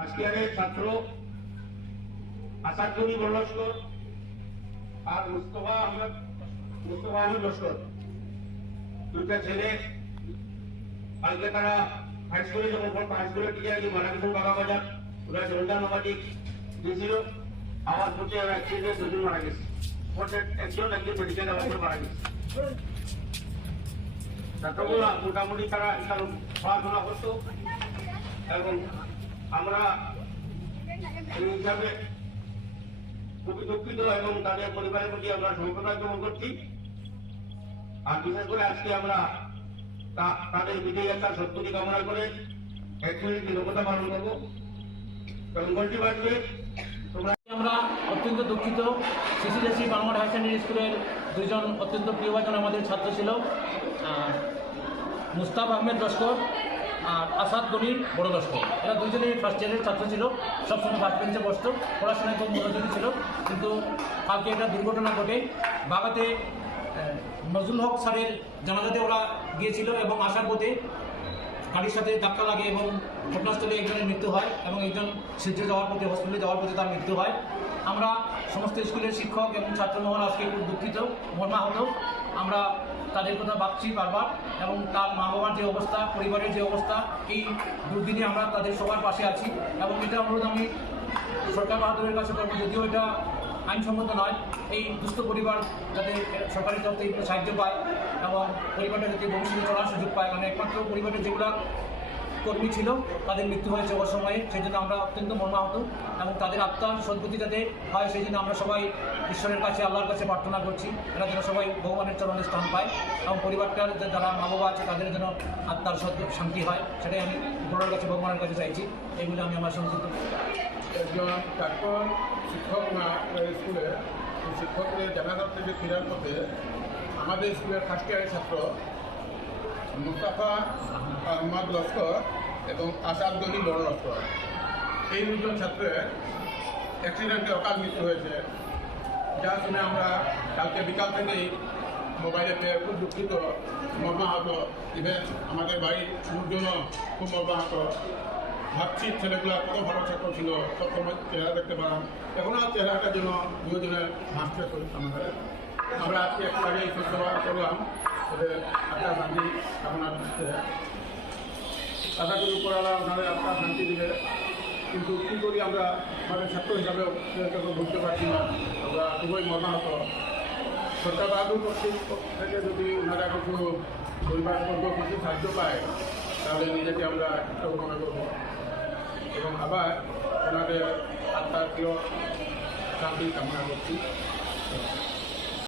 First ইয়ারের ছাত্র আসাদুনি লস্কর আর মুস্তফা আহমেদ লস্কর, দুইটা ছেলে কালকে তারা হাই স্কুলে যখন পড়তো, হাই স্কুলের টিচার কি মারা গেছেন বাগাবাজার, ওরা সন্ধ্যা নবাজি দিয়েছিল। আওয়াজ করতে অ্যাক্সিডেন্টে দুজন মারা গেছে, একজন মেডিকেল অবস্থা মারা গেছে। ছাত্রগুলা মোটামুটি তারা এখানে পড়াশোনা করতো এবং আমরা এই হিসাবে খুবই দুঃখিত এবং তাদের পরিবারের প্রতি আমরা সমবেদনা জ্ঞাপন করছি। আর বিশেষ করে আজকে আমরা তাদের বিজয়ী যাত্রা সত্যি কামনা করে 1 মিনিট নিরবতা পালন করবো এবং ঘন্টি বাজবে। আমরা অত্যন্ত দুঃখিত, সিসিএসসি বাংলা হায়ার সেকেন্ডারি স্কুলের দুইজন অত্যন্ত প্রিয়ভাজন আমাদের ছাত্র ছিল, মুস্তাফা আহমেদ লস্কর আর আসাদ গনি বড় লস্কর। এরা দুইজনই ফার্স্ট ইয়ারের ছাত্র ছিল, সবসময় ফার্স্ট বেঞ্চে বসত, পড়াশোনায় খুব মনোযোগী ছিল। কিন্তু কালকে একটা দুর্ঘটনা ঘটে, বাগাতে নজরুল হক স্যারের জানাজাতে ওরা গিয়েছিল এবং আসার পথে গাড়ির সাথে ধাক্কা লাগে এবং ঘটনাস্থলে একজনের মৃত্যু হয় এবং একজন শিলচর যাওয়ার পথে, হসপিটালে যাওয়ার পথে তার মৃত্যু হয়। আমরা সমস্ত স্কুলের শিক্ষক এবং ছাত্রমহল আজকে খুব দুঃখিত, মর্মাহত। আমরা তাদের কথা ভাবছি বারবার এবং তার মা বাবার যে অবস্থা, পরিবারের যে অবস্থা, এই দুর্দিনে আমরা তাদের সবার পাশে আছি এবং এটা অনুরোধ আমি সরকার বাহাদুরের কাছে করবো, যদিও এটা আইনসম্মত নয়, এই দুস্থ পরিবার যাতে সরকারের তরফ থেকে সাহায্য পায় এবং পরিবারটা যাতে ভবিষ্যতে চলার সুযোগ পায়। মানে একমাত্র পরিবারের যেগুলো কর্মী ছিল তাদের মৃত্যু হয়েছে অসময়ে, সেই জন্য আমরা অত্যন্ত মর্মাহত এবং তাদের আত্মার সদ্গতি যাতে হয় সেই জন্য আমরা সবাই ঈশ্বরের কাছে, আল্লাহর কাছে প্রার্থনা করছি এরা যেন সবাই ভগবানের চরণে স্থান পায় এবং পরিবারটার যারা মা বাবা আছে তাদের যেন আত্মার শান্তি হয়, সেটাই আমি উপরের কাছে, ভগবানের কাছে চাইছি। এইগুলো আমি আমার সংযুক্ত। একজন প্রাক্তন শিক্ষক না স্কুলে, শিক্ষকদের জানাজার থেকে ফেরার পথে আমাদের স্কুলের ফার্স্ট ইয়ারের ছাত্র মুস্তাফা আহমদ লস্কর এবং আসাদ গনি বড় লস্কর, এই দুজন ছাত্রের অ্যাক্সিডেন্টে অকাল মৃত্যু হয়েছে। যা শুনে আমরা কালকে বিকাল থেকেই মোবাইলে পেয়ে খুব দুঃখিত, মর্মাহত। ইভেন আমাদের বাড়ির লোকজনও খুব মর্মাহত। ভাবছি ছেলেগুলো কত ভালো ছাত্র ছিল, সবসময় চেহারা দেখতে পেলাম, এখন আর চেহারাটার জন্য দুজনের হাসতে আমাদের। আমরা আজকে একটু আগে শুভসভা করলাম, ওদের আত্মার শান্তি কামনা করতে। আশা করি উপরওয়ালা ওনাদের আত্মার শান্তি দিবে, কিন্তু কী করি আমরা আমাদের ছাত্র হিসাবে বুঝতে পারছি না, আমরা খুবই মর্মাহত। সরকার বাহাদুর পক্ষ থেকে যদি ওনারা কিছু পরিবারবর্গ কিছু সাহায্য পায় তাহলে নিজেকে আমরা একটা মনে করবো এবং আবার ওনাদের আত্মার প্রিয় শান্তি কামনা করছি।